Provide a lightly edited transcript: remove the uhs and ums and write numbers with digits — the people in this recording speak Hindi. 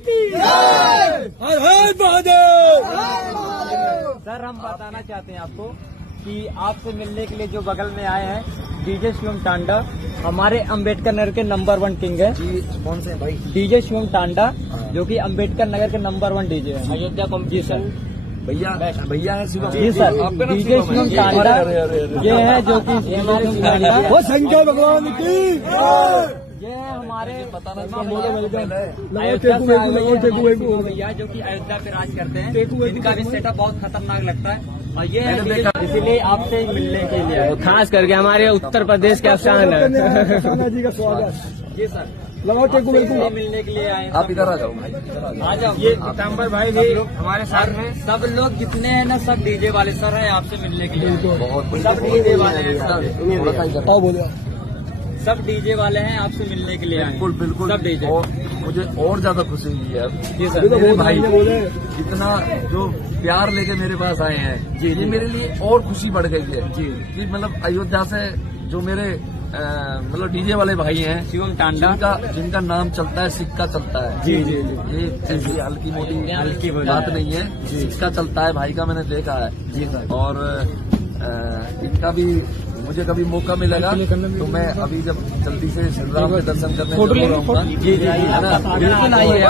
की हर हर महादेव। सर हम बताना चाहते हैं आपको कि आपसे मिलने के लिए जो बगल में आए हैं डीजे शिवम टांडा, हमारे अम्बेडकर नगर के नंबर 1 किंग है। जी कौन से भाई? डीजे शिवम टांडा जो कि अम्बेडकर नगर के नंबर 1 डीजे है अयोध्या कॉम्पिटिशन। भैया है शिवम जी सर, डीजे शिवम टांडा ये है जो कि वो शंकर भगवान की ये है हमारे बताना अयोध्या से आए हुए भैया जो कि अयोध्या पे राज करते हैं। इनका भी सेटअप बहुत खतरनाक लगता है और ये है इसीलिए आपसे मिलने के लिए खास करके हमारे उत्तर प्रदेश का शान है। जी का स्वागत। जी सर, लगाओ टेकू मिलने के लिए आए। आप इधर आ जाओ भाई, आ जाओ। ये पीताम्बर भाई भी हमारे साथ में, सब लोग जितने हैं ना सब डीजे वाले सर हैं आपसे मिलने के लिए। बहुत सब डीजे वाले हैं, आओ बोले सब डीजे वाले हैं आपसे मिलने के लिए आए। बिल्कुल बिल्कुल। सब डीजे। और मुझे और ज्यादा खुशी हुई है अब। जी सर, मेरे भाई बोले इतना जो प्यार लेके मेरे पास आए हैं जी, ये मेरे लिए और खुशी बढ़ गई है जी कि मतलब अयोध्या से जो मेरे मतलब डीजे वाले भाई हैं शिवम टांडा जिनका नाम चलता है, सिक्का चलता है। जी जी ये ऐसी हल्की मोटी बात बात नहीं है, सिक्का चलता है भाई का, मैंने देखा है जी सर। और इनका भी मुझे कभी मौका मिलेगा तो मैं अभी जब जल्दी से श्री राम के दर्शन करने जी जी, बिल्कुल आइए।